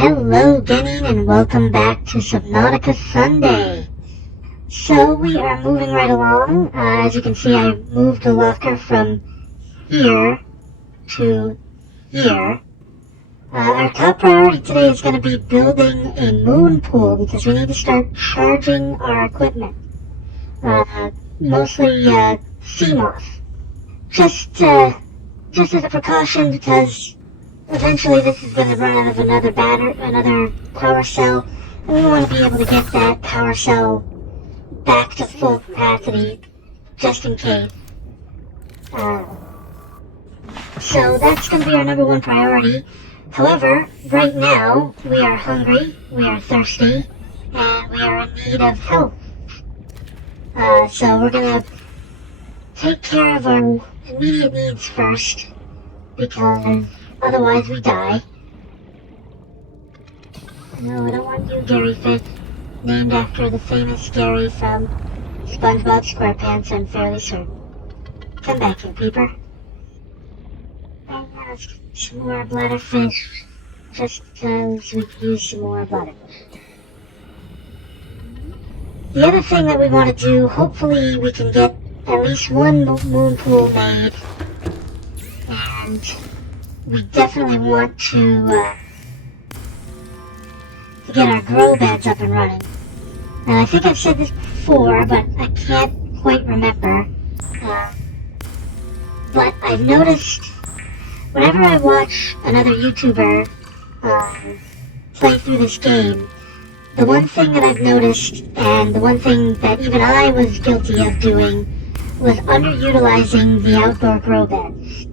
Hello again and welcome back to Subnautica Sunday. So we are moving right along. As you can see, I moved the locker from here to here. Our top priority today is going to be building a moon pool because we need to start charging our equipment. Mostly CMOS. Just as a precaution because eventually this is going to run out of another power cell, and we want to be able to get that power cell back to full capacity just in case. So that's going to be our number one priority. However, right now we are hungry, we are thirsty, and we are in need of help. So we're going to take care of our immediate needs first, because otherwise we die. No, I don't want you, Gary Fish, named after the famous Gary from SpongeBob SquarePants, I'm fairly certain. Come back here, Peeper. And now some more bladderfish, just because we could use some more bladderfish. The other thing that we want to do, hopefully we can get at least one moon pool made, and we definitely want to get our grow beds up and running. Now, I think I've said this before, but I can't quite remember. But I've noticed whenever I watch another YouTuber play through this game, the one thing that I've noticed, and the one thing that even I was guilty of doing, was underutilizing the outdoor grow beds.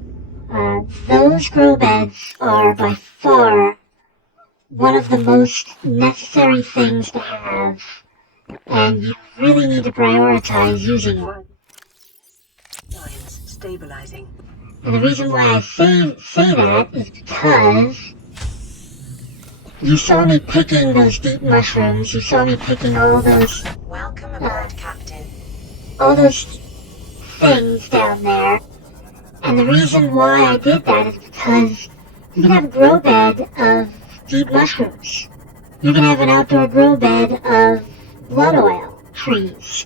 Those grow beds are by far one of the most necessary things to have, and you really need to prioritize using one. Science stabilizing. And the reason why I say that is because you saw me picking those deep mushrooms, you saw me picking all those... Welcome aboard, Captain. All those things down there. And the reason why I did that is because you can have a grow bed of deep mushrooms. You can have an outdoor grow bed of blood oil trees.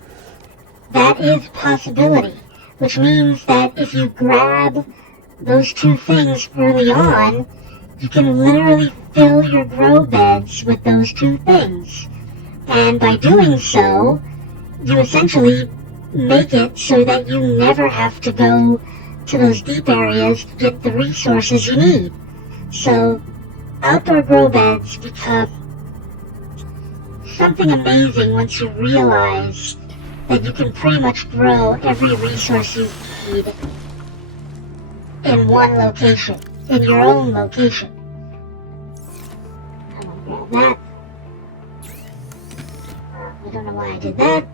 That is a possibility, which means that if you grab those two things early on, you can literally fill your grow beds with those two things. And by doing so, you essentially make it so that you never have to go to those deep areas to get the resources you need. So outdoor grow beds become something amazing once you realize that you can pretty much grow every resource you need in one location, in your own location. I'm gonna grab that. I don't know why I did that.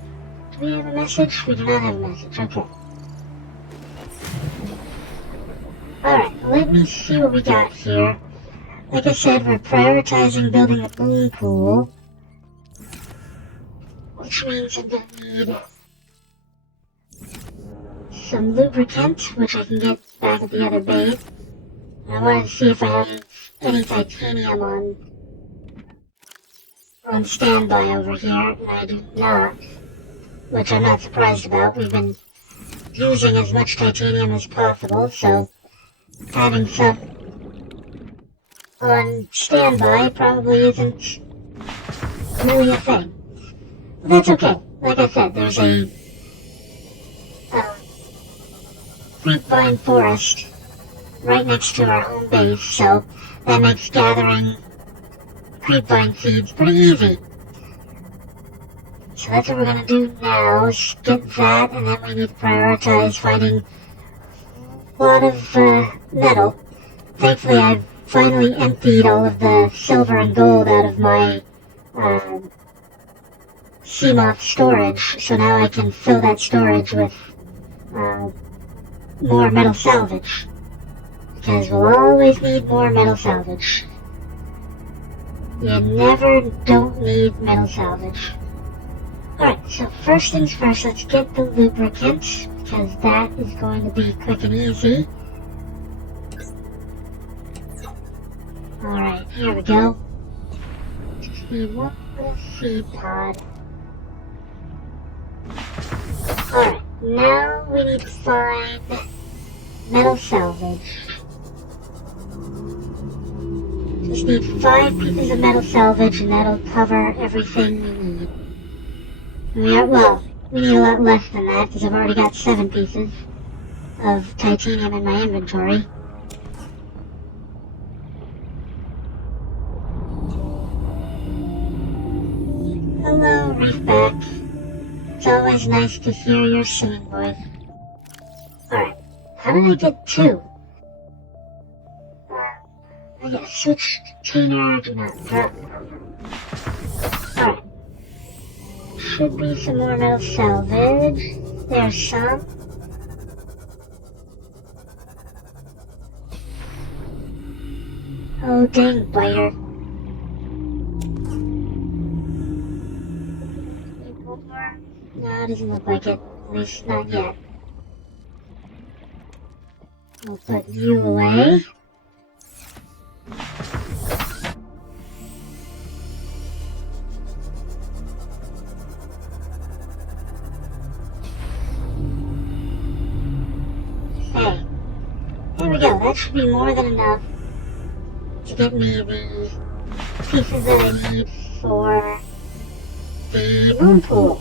Do we have a message? We do not have a message. Okay. Alright, let me see what we got here. Like I said, we're prioritizing building a moon pool, which means I'm going to need some lubricant, which I can get back at the other base. And I wanted to see if I have any titanium on standby over here, and I do not, which I'm not surprised about. We've been using as much titanium as possible, so having some on standby probably isn't really a thing. But that's okay. Like I said, there's a grapevine forest right next to our home base, so that makes gathering grapevine seeds pretty easy. So that's what we're going to do now, is get that, and then we need to prioritize finding a lot of metal. Thankfully, I've finally emptied all of the silver and gold out of my CMOS storage, so now I can fill that storage with more metal salvage, because we'll always need more metal salvage. You never don't need metal salvage. Alright, so first things first, let's get the lubricant, because that is going to be quick and easy. Alright, here we go. Need one little seed pod. Alright, now we need to find metal salvage. Just need 5 pieces of metal salvage and that'll cover everything we need. We need a lot less than that because I've already got 7 pieces of titanium in my inventory. Hello, Reefback. It's always nice to hear your singing voice. Alright, how did I get 2? I get switch chainer, do not drop. Alright. Should be some more metal salvage. There's some. Oh, dang, biter. No, it doesn't look like it. At least not yet. We'll put you away. Okay. There we go. That should be more than enough to get me the pieces that I need for the moon pool.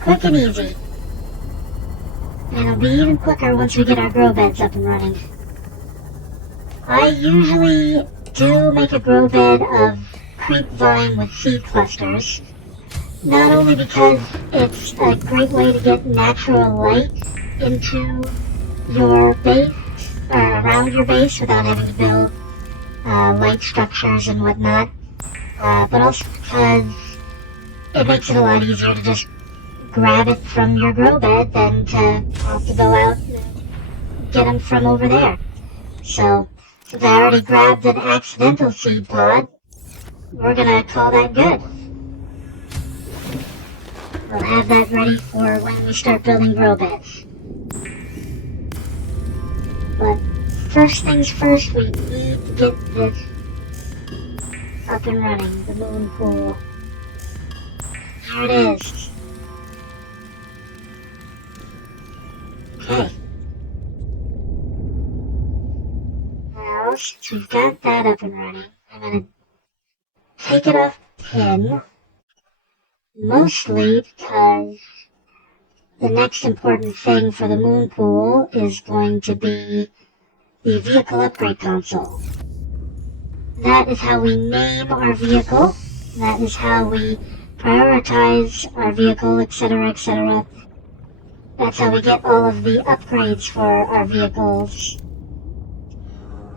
Quick and easy. And it'll be even quicker once we get our grow beds up and running. I usually do make a grow bed of creep vine with seed clusters. Not only because it's a great way to get natural light into your base, or around your base without having to build light structures and whatnot, but also because it makes it a lot easier to just grab it from your grow bed than to have to go out and get them from over there. So, since I already grabbed an accidental seed pod, we're gonna call that good. We'll have that ready for when we start building grow beds. But first things first, we need to get this up and running, the moon pool. Here it is. Okay. Now, since we've got that up and running, I'm going to take it off the pin, mostly because the next important thing for the moon pool is going to be the vehicle upgrade console. That is how we name our vehicle, that is how we prioritize our vehicle, etc., etc. That's how we get all of the upgrades for our vehicles,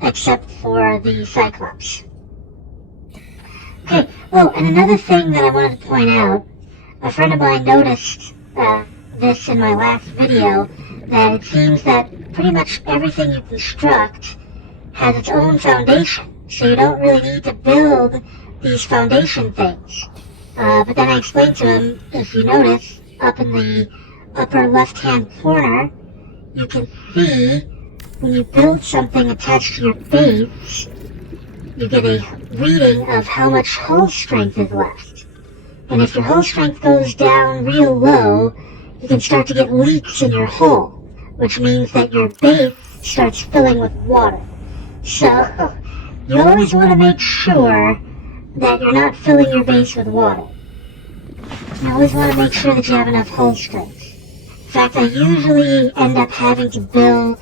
except for the Cyclops. Okay, oh, and another thing that I wanted to point out, a friend of mine noticed this in my last video, that it seems that pretty much everything you construct has its own foundation, so you don't really need to build these foundation things. But then I explained to him, if you notice, up in the upper left-hand corner, you can see when you build something attached to your base, you get a reading of how much hull strength is left. And if your hull strength goes down real low, you can start to get leaks in your hull, which means that your base starts filling with water. So, you always want to make sure that you're not filling your base with water. You always want to make sure that you have enough hull strength. In fact, I usually end up having to build,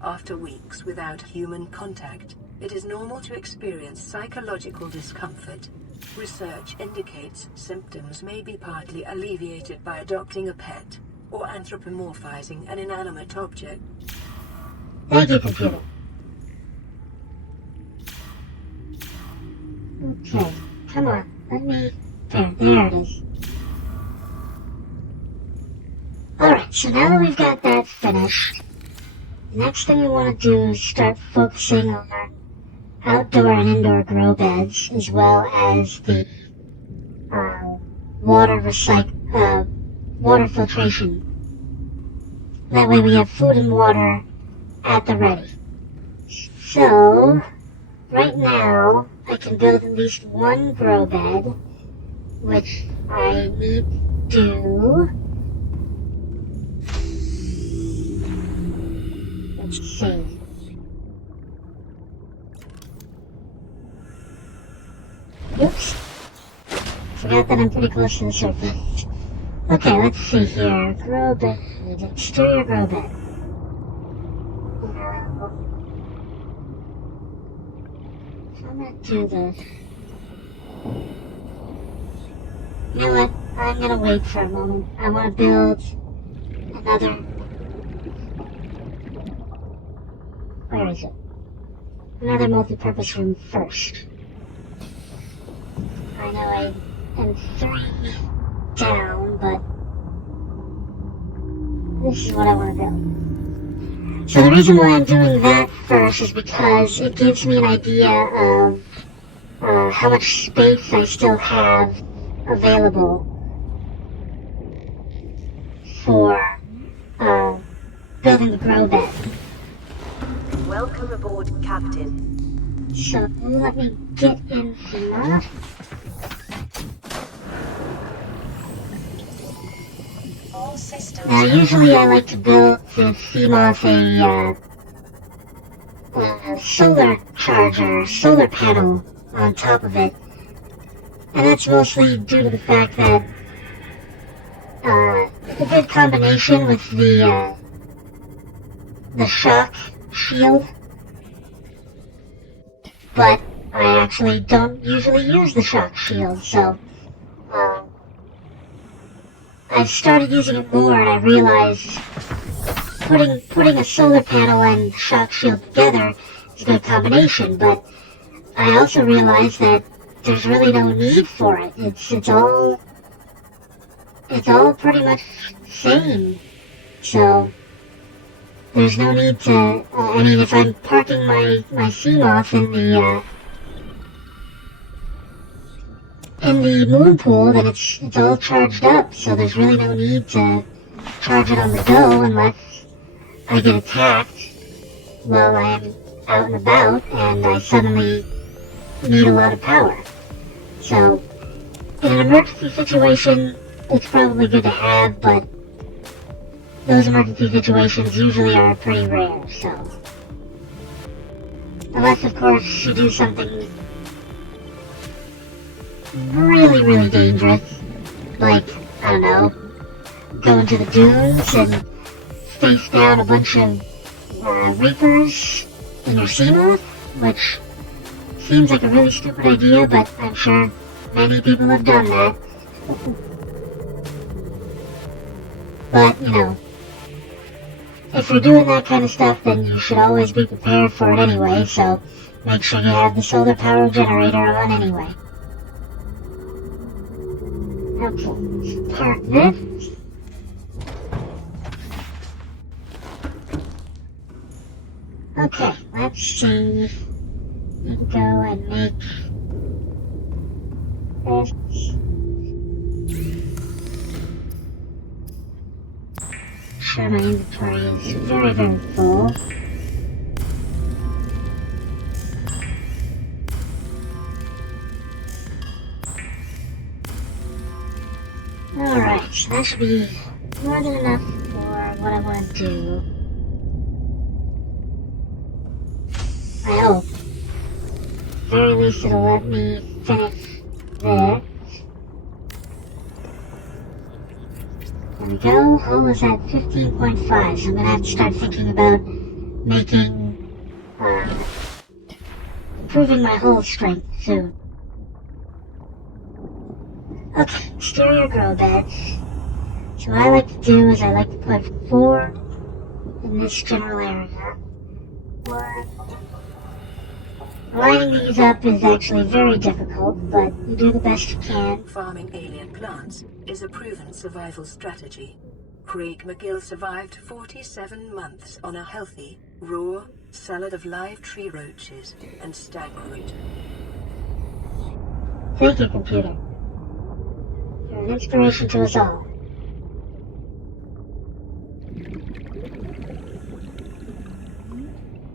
After weeks without human contact, it is normal to experience psychological discomfort. Research indicates symptoms may be partly alleviated by adopting a pet or anthropomorphizing an inanimate object. Thank you, computer. Okay, come on, let me... There it is. Alright, so now that we've got that finished, the next thing we want to do is start focusing on our outdoor and indoor grow beds, as well as the water filtration. That way we have food and water at the ready. So, right now, I can build at least one grow bed, which I need to do. Let's see. Oops. Forgot that I'm pretty close to the surface. Okay, let's see here. Grow bed. Exterior grow bed. I'm gonna do this. You know what? I'm gonna wait for a moment. I wanna build another. Where is it? Another multi-purpose room first. I know I am 3 down, but this is what I want to build. So the reason why I'm doing that first is because it gives me an idea of how much space I still have available for building the grow bed. Welcome aboard, Captain. So let me get in here. Now, usually I like to build the theme off a solar charger, solar panel on top of it. And that's mostly due to the fact that it's a good combination with the shock shield. But I actually don't usually use the shock shield, so I started using it more, and I realized putting a solar panel and shock shield together is a good combination, but I also realized that there's really no need for it. It's all pretty much the same. So there's no need to, I mean, if I'm parking my CMOS in the moon pool, then it's all charged up, so there's really no need to charge it on the go unless I get attacked while I'm out and about and I suddenly need a lot of power. So, in an emergency situation, it's probably good to have, but those emergency situations usually are pretty rare, so. Unless, of course, you do something really, really dangerous, like, I don't know, go into the dunes and face down a bunch of reapers in your CMOS, which seems like a really stupid idea, but I'm sure many people have done that. But, you know, if you're doing that kind of stuff, then you should always be prepared for it anyway, so make sure you have the solar power generator on anyway. Okay, let's park this. Okay, let's see. Let's go and make this. Sure, my inventory is very, very full. Alright, so that should be more than enough for what I want to do. I hope. At the very least it'll let me finish this. There we go. Hull is at 15.5, so I'm gonna have to start thinking about making, improving my hull strength soon. Okay, exterior grow beds. So what I like to do is I like to put 4 in this general area. 1. Lining these up is actually very difficult, but you do the best you can. Farming alien plants is a proven survival strategy. Craig McGill survived 47 months on a healthy, raw salad of live tree roaches and stagroot. Thank you, computer. You're an inspiration to us all.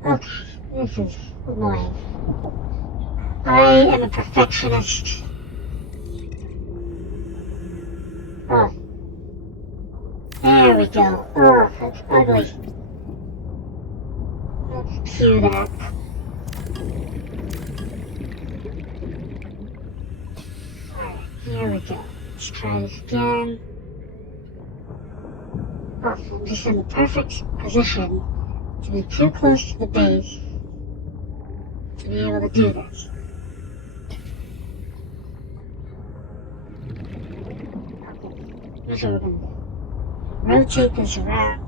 Okay, this is annoying. I am a perfectionist. Oh. There we go. Oh, that's ugly. Let's cue that. Alright, here we go. Let's try this again. Oh, I'm just in the perfect position to be too close to the base to be able to do this. Okay, here's what we're gonna do. Rotate this around.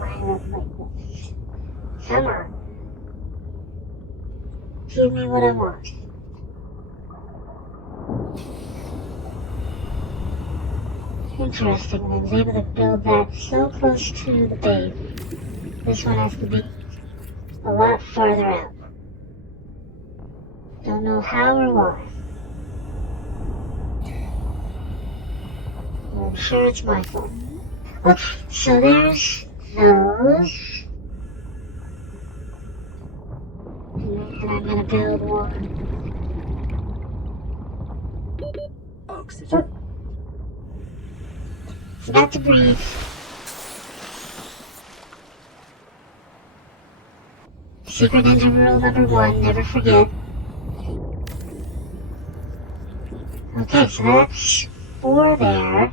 Line up like this. Come on. Give me what I want. Interesting, I was able to build that so close to the base. This one has to be a lot farther out. Don't know how or why. I'm sure it's my fault. Okay, so there's those. And I'm gonna build one. Oxygen. It's about to breathe. Secret Ninja rule number 1, never forget. Okay, so that's 4 there.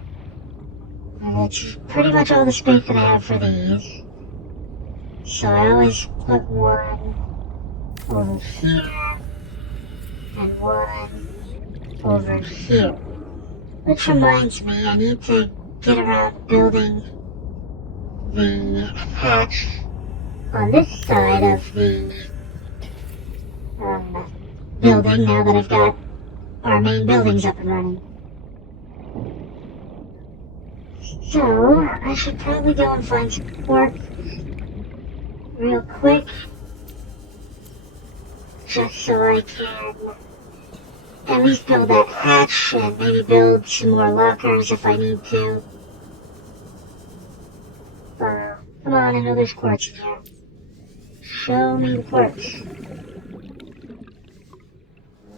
And that's pretty much all the space that I have for these. So I always put one over here and one over here. Which reminds me, I need to get around building the hatch on this side of the building now that I've got our main buildings up and running. So, I should probably go and find some quartz real quick, just so I can at least build that hatch and maybe build some more lockers if I need to. Come on, I know there's quartz in here. Show me the quartz.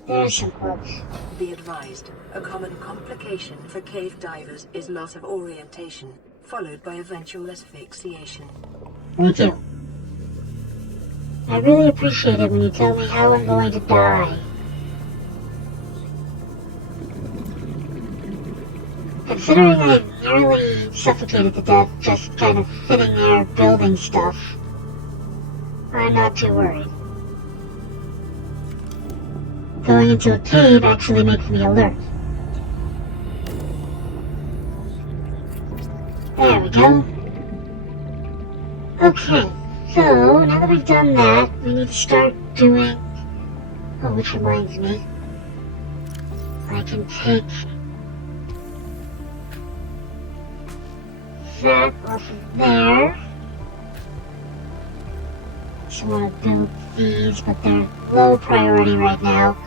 There's some quartz. Be advised, a common complication for cave divers is loss of orientation, followed by eventual asphyxiation. Thank you. I really appreciate it when you tell me how I'm going to die. Considering I nearly suffocated to death just kind of sitting there building stuff, I'm not too worried. Going into a cave actually makes me alert. There we go. Okay, so now that we've done that, we need to start doing... Oh, which reminds me, I can take that off of there. Just want to build these, but they're low priority right now.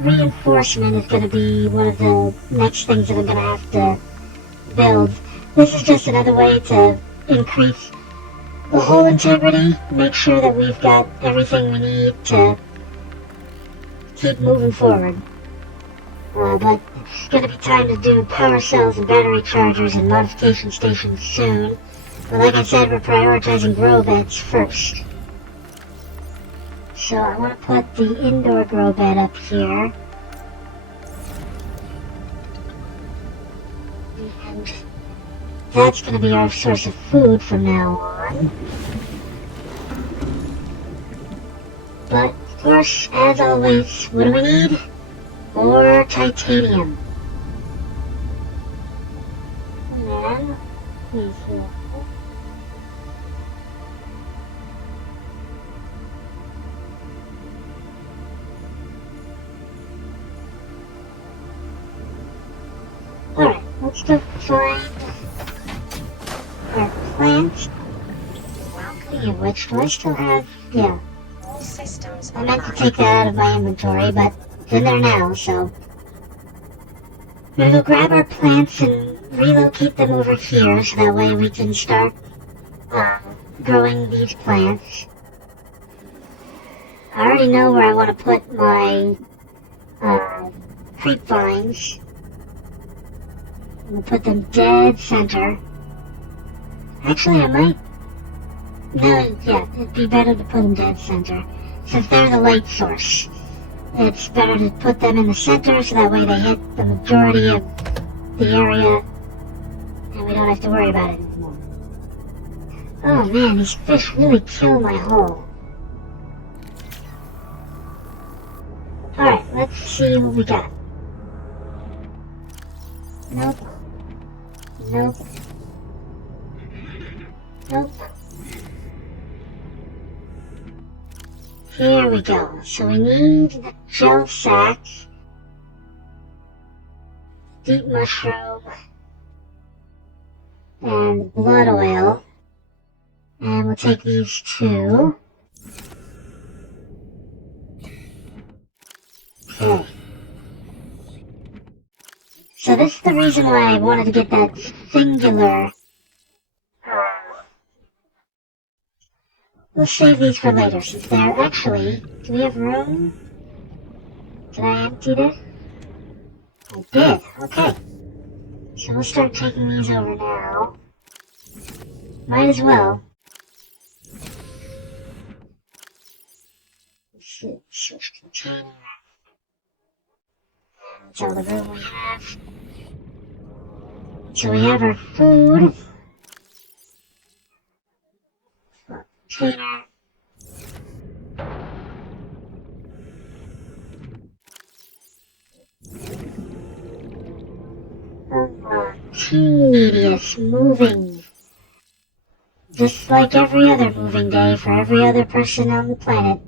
Reinforcement is going to be one of the next things that I'm going to have to build. This is just another way to increase the hull integrity, make sure that we've got everything we need to keep moving forward. But it's going to be time to do power cells and battery chargers and modification stations soon. But like I said, we're prioritizing grow beds first. So I want to put the indoor grow bed up here. And that's going to be our source of food from now on. But, of course, as always, what do we need? More titanium. And then, let's see. Alright, let's go find our plants. Speaking of which, do I still have... Yeah. All systems I meant to take that out of my inventory, but it's in there now, so... We'll grab our plants and relocate them over here, so that way we can start growing these plants. I already know where I want to put my creep vines. I'm going to put them dead center. Actually, I might... No, yeah, it'd be better to put them dead center. Since they're the light source, it's better to put them in the center so that way they hit the majority of the area and we don't have to worry about it anymore. Oh man, these fish really kill my hole. Alright, let's see what we got. Nope. Nope. Nope. Here we go. So we need gel sac, deep mushroom, and blood oil. And we'll take these two. Okay. So this is the reason why I wanted to get that singular. We'll save these for later since they're actually... Do we have room? Did I empty this? I did. Okay. So we'll start taking these over now. Might as well. Let's see. Switch container. That's all the room we have. So we have our food. Container. Tedious moving. Just like every other moving day for every other person on the planet.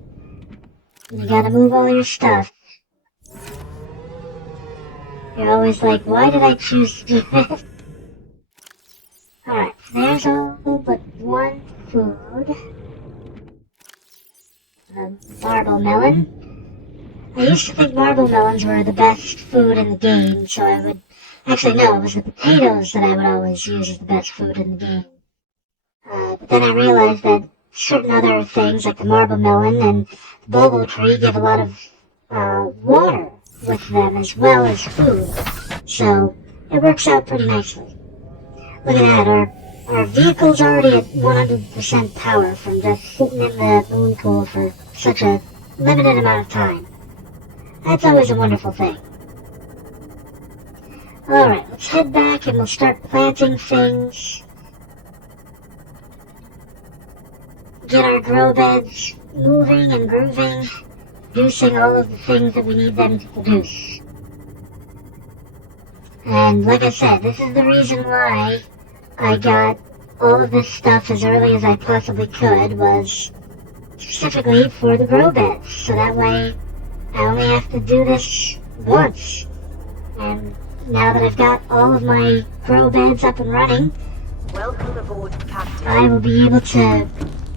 You gotta move all your stuff. You're always like, why did I choose to do this? Alright, there's all but one food. Marble melon. I used to think marble melons were the best food in the game, so I would... Actually, no, it was the potatoes that I would always use as the best food in the game. But then I realized that certain other things, like the marble melon and the bobo tree, give a lot of water with them as well as food. So, it works out pretty nicely. Look at that, our vehicle's already at 100% power from just sitting in the moon pool for such a limited amount of time. That's always a wonderful thing. Alright, let's head back and we'll start planting things. Get our grow beds moving and grooving, producing all of the things that we need them to produce. And like I said, this is the reason why I got all of this stuff as early as I possibly could, was specifically for the grow beds. So that way, I only have to do this once. And now that I've got all of my grow beds up and running, Welcome aboard, Captain. I will be able to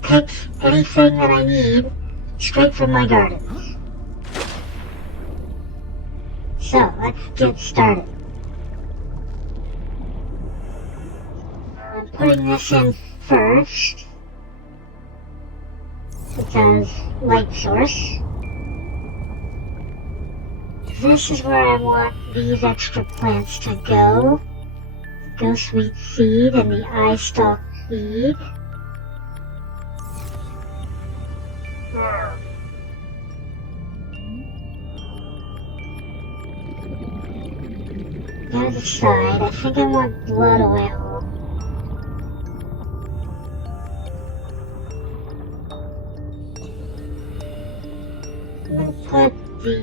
pick anything that I need straight from my gardens. So, let's get started. I'm putting this in first, because light source. This is where I want these extra plants to go. Go sweet seed and the eye stalk seed. Gotta decide. I think I want blood oil. I'm gonna put the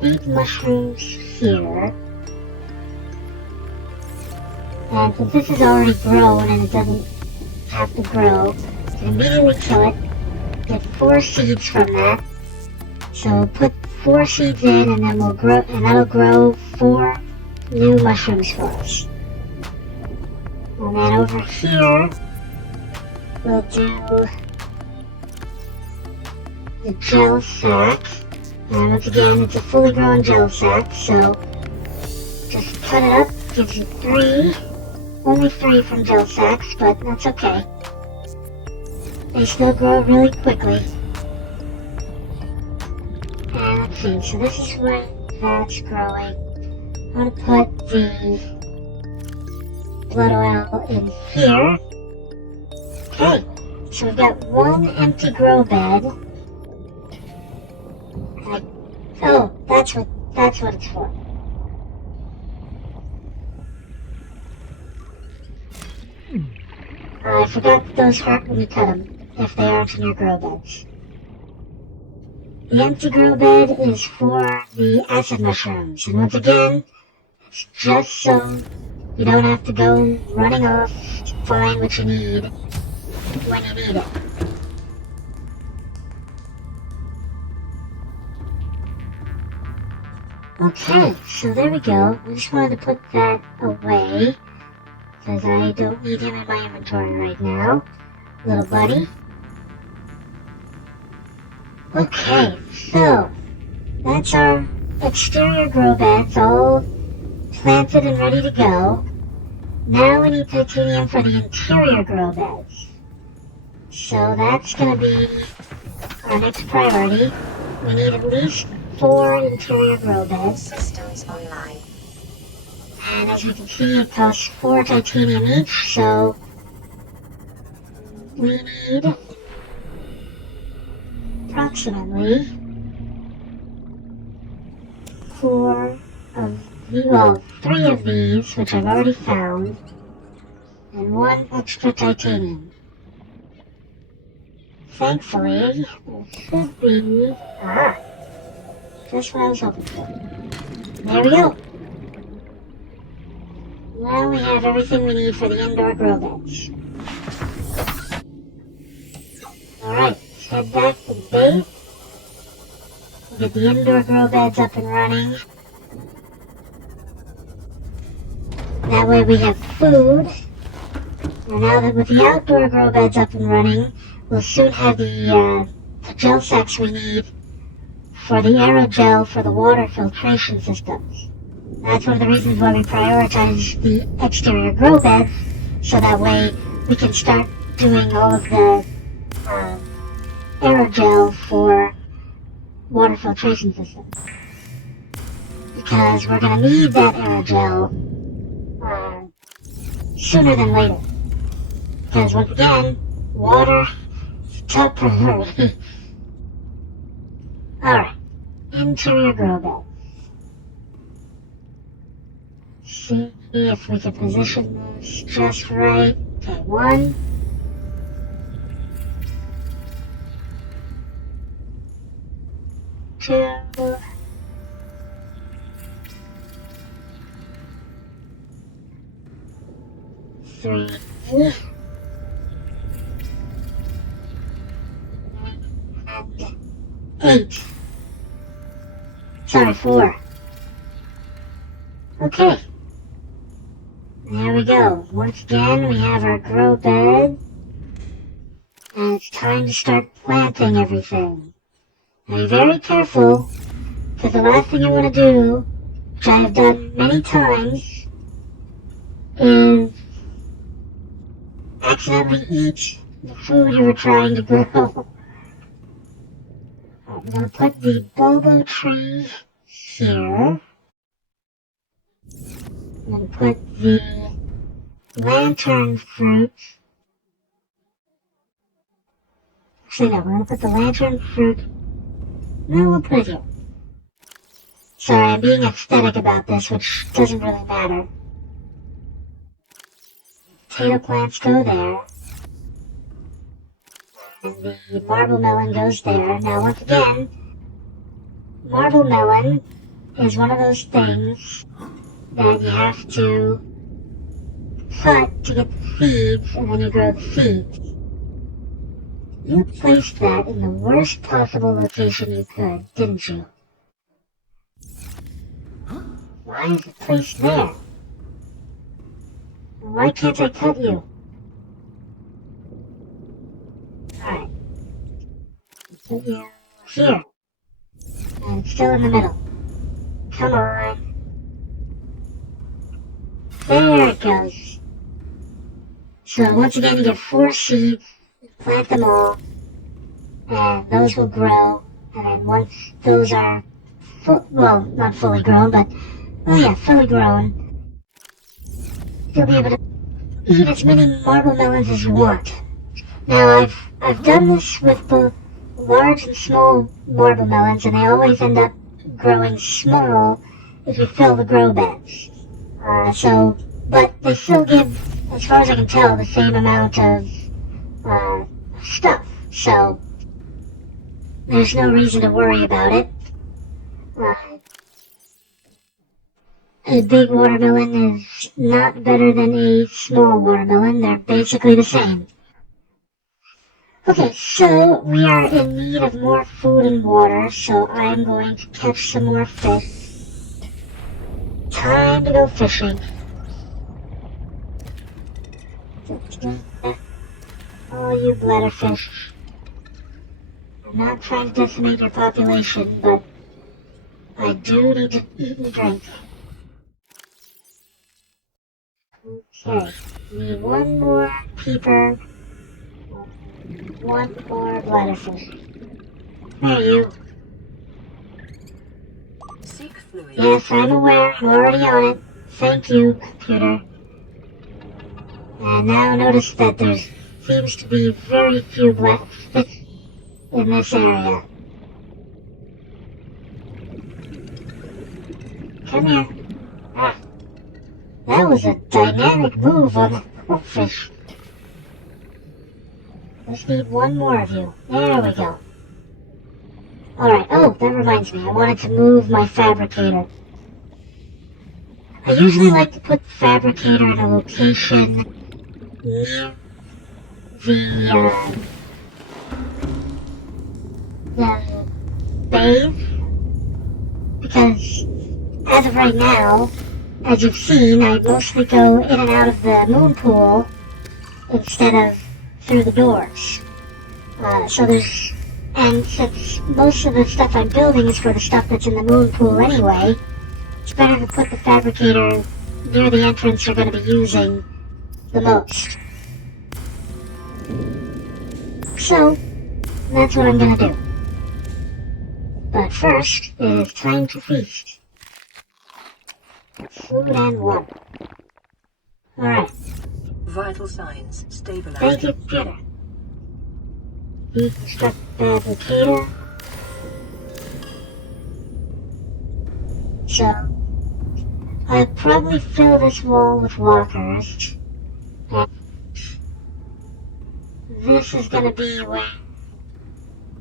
deep mushrooms here. And since this is already grown and it doesn't have to grow, I can immediately kill it, get 4 seeds from that. So put 4 seeds in and then we'll grow, and that'll grow 4 new mushrooms for us. And then over here, we'll do the gel sac. And once again, it's a fully grown gel sac, so just cut it up, gives you 3. Only 3 from gel sacks, but that's okay. They still grow really quickly. And let's see, so this is where that's growing. I'm going to put the blood oil in here. Okay, so we've got 1 empty grow bed. Oh, that's what it's for. I forgot that those hurt when you cut them, if they aren't in your grow beds. The empty grow bed is for the acid mushrooms, and once again, it's just so you don't have to go running off to find what you need when you need it. Okay, so there we go. I just wanted to put that away, because I don't need him in my inventory right now. Little buddy. Okay, so that's our exterior grow beds all planted and ready to go. Now we need titanium for the interior grow beds. So that's going to be our next priority. We need at least 4 interior grow beds. Systems online. And as you can see, it costs 4 titanium each, so we need approximately 4 of the, well, 3 of these, which I've already found, and 1 extra titanium. Thankfully, there should be, just what I was hoping for. There we go. Now we have everything we need for the indoor grow beds. Alright, let's head back to the base. We'll get the indoor grow beds up and running. That way we have food. And now that with the outdoor grow beds up and running, we'll soon have the gel sacks we need for the aerogel for the water filtration systems. That's one of the reasons why we prioritize the exterior grow beds, so that way we can start doing all of the aerogel for water filtration systems. Because we're going to need that aerogel sooner than later. Because once again, water is top priority. Alright, interior grow bed. See if we can position this just right. Okay, 1. 2. 3. And 8. Sorry, 4. Okay. There we go. Once again, we have our grow bed. And it's time to start planting everything. Now be very careful, because the last thing you want to do, which I have done many times, is accidentally eat the food you were trying to grow. I'm going to put the bobo tree here. I'm going to put the lantern fruit. Actually, no, we're going to put the lantern fruit. No, we'll put it here. Sorry, I'm being aesthetic about this, which doesn't really matter. Potato plants go there. And the marble melon goes there. Now, once again, marble melon is one of those things that you have to cut to get the seeds, and then you grow the seeds. You placed that in the worst possible location you could, didn't you? Why is it placed there? Why can't I cut you? Alright. Put you here. And it's still in the middle. Come on. There it goes. So once again, you get 4 seeds, plant them all, and those will grow, and then once those are, well, not fully grown, but, oh yeah, fully grown, you'll be able to eat as many marble melons as you want. Now, I've done this with both large and small marble melons, and they always end up growing small if you fill the grow beds. But they still give, as far as I can tell, the same amount of stuff. So there's no reason to worry about it. A big watermelon is not better than a small watermelon. They're basically the same. Okay, so we are in need of more food and water, so I'm going to catch some more fish. Time to go fishing. Oh, you bladderfish. I'm not trying to decimate your population, but I do need to eat and drink. Okay, need one more peeper, one more bladderfish. There you. Seek fluid. Yes, I'm aware. I'm already on it. Thank you, computer. And now notice that there seems to be very few blackfish in this area. Come here. Ah. That was a dynamic move on the goldfish. Just need one more of you. There we go. Alright, oh, that reminds me. I wanted to move my fabricator. I usually like to put the fabricator in a location near the base, because as of right now, as you've seen, I mostly go in and out of the moon pool instead of through the doors. And since most of the stuff I'm building is for the stuff that's in the moon pool anyway, it's better to put the fabricator near the entrance you're going to be using the most. So, that's what I'm going to do. But first, it is time to feast. Food and water. Alright. Vital signs stabilized. Thank you, Peter. Deconstruct fabricator. So, I'll probably fill this wall with lockers. And this is going to be where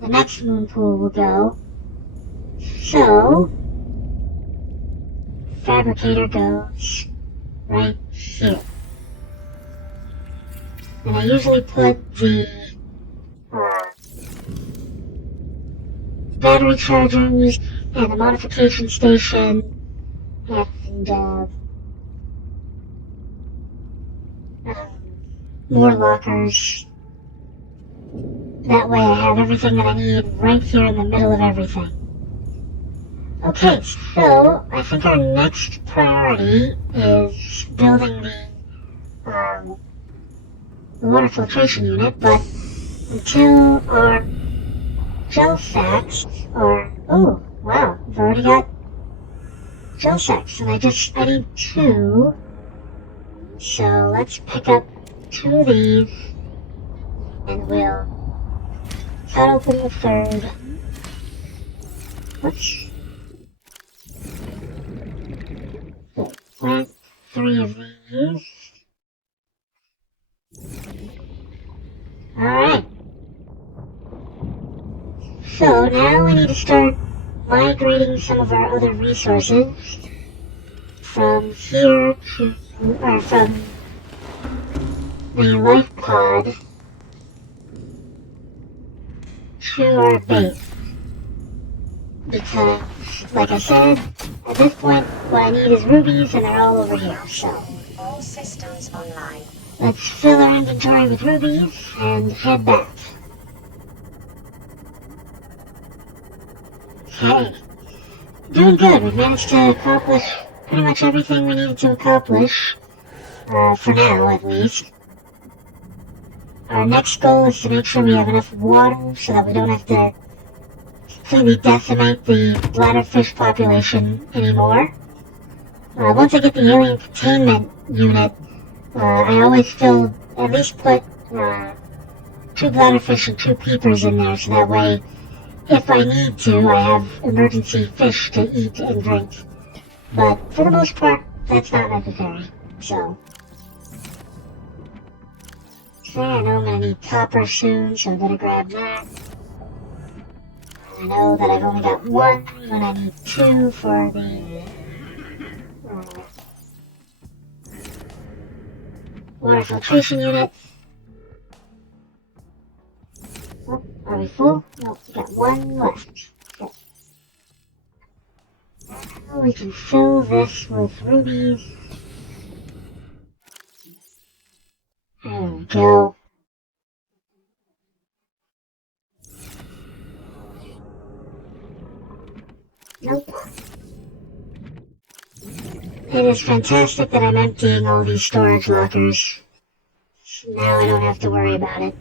the next moon pool will go. So, fabricator goes right here. And I usually put the battery chargers and the modification station and more lockers. That way I have everything that I need right here in the middle of everything. Okay, so I think our next priority is building the water filtration unit, but until our gel sacks are... Oh, wow, I've already got gel sacks, and I need 2. So let's pick up 2 of these, and we'll cut open the 3rd. Whoops. Plant 3 of these. Alright. So now we need to start migrating some of our other resources from here to, or from the life pod to our base. Because, like I said, at this point, what I need is rubies, and they're all over here, so. All systems online. Let's fill our inventory with rubies, and head back. Okay. Doing good. We've managed to accomplish pretty much everything we needed to accomplish. For now, at least. Our next goal is to make sure we have enough water so that we don't have to completely decimate the bladderfish population anymore. Once I get the alien containment unit, I always still at least put 2 bladderfish and 2 peepers in there, so that way, if I need to, I have emergency fish to eat and drink. But for the most part, that's not necessary. So, okay, I know I'm going to need copper soon, so I better grab that. I know that I've only got 1 when I need 2 for the water filtration unit. Oh, are we full? No, we got 1 left. Okay. Now we can fill this with rubies. There we go. Nope. It is fantastic that I'm emptying all these storage lockers. Now I don't have to worry about it.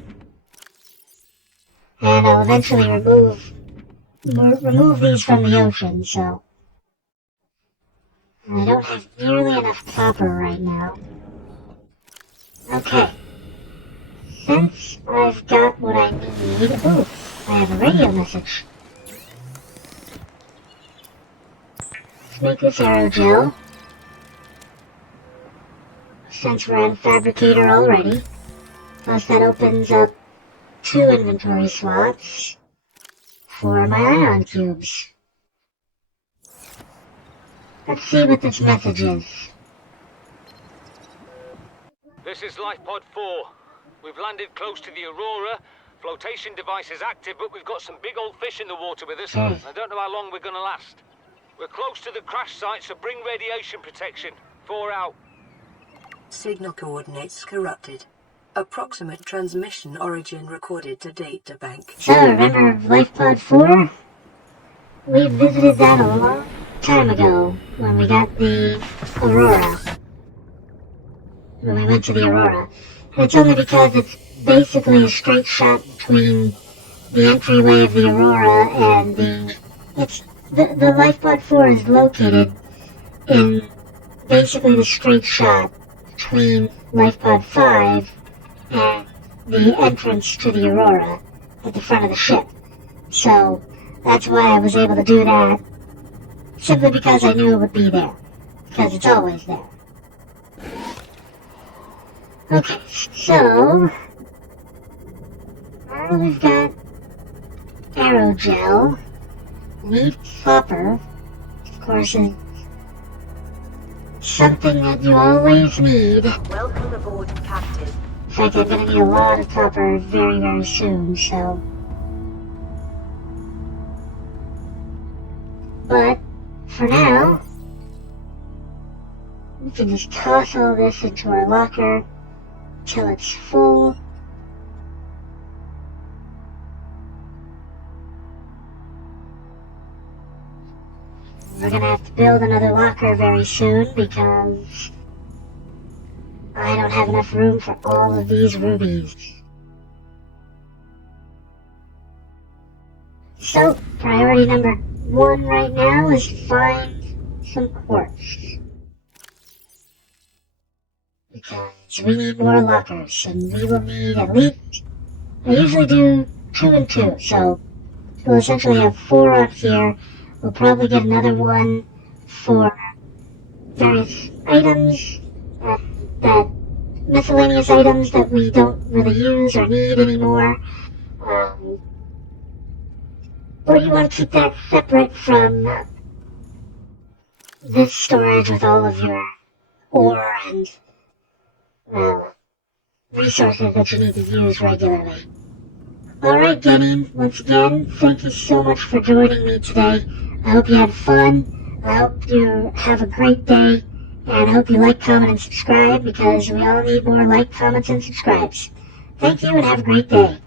And I'll eventually remove these from the ocean, so I don't have nearly enough copper right now. Okay. Since I've got what I need... Ooh, I have a radio message. Let's make this aerogel. Since we're on Fabricator already. Plus that opens up 2 inventory slots for my ion cubes. Let's see what this message is. This is LifePod 4. We've landed close to the Aurora. Flotation device is active, but we've got some big old fish in the water with us. I don't know how long we're gonna last. We're close to the crash site, so bring radiation protection. 4 out. Signal coordinates corrupted. Approximate transmission origin recorded to databank. So, remember LifePod 4? We visited that a long time ago when we got the Aurora. When we went to the Aurora. And it's only because it's basically a straight shot between the entryway of the Aurora and the LifePod 4 is located in basically the straight shot between LifePod 5 and the entrance to the Aurora at the front of the ship. So that's why I was able to do that, simply because I knew it would be there, because it's always there. Okay, so now we've got aerogel, leaf copper, of course, is something that you always need. Welcome aboard, Captain. In fact, I'm going to need a lot of copper very, very soon, so... But, for now, we can just toss all this into our locker till it's full. We're going to have to build another locker very soon because I don't have enough room for all of these rubies. So, priority number 1 right now is find some quartz. Because we need more lockers, and we will need at least... I usually do 2 and 2, so we'll essentially have 4 up here. We'll probably get another one for various items, that miscellaneous items that we don't really use or need anymore. Or you want to keep that separate from this storage with all of your ore and resources that you need to use regularly. Alright, Getting, once again, thank you so much for joining me today. I hope you had fun. I hope you have a great day. And I hope you like, comment, and subscribe, because we all need more like, comments, and subscribes. Thank you, and have a great day.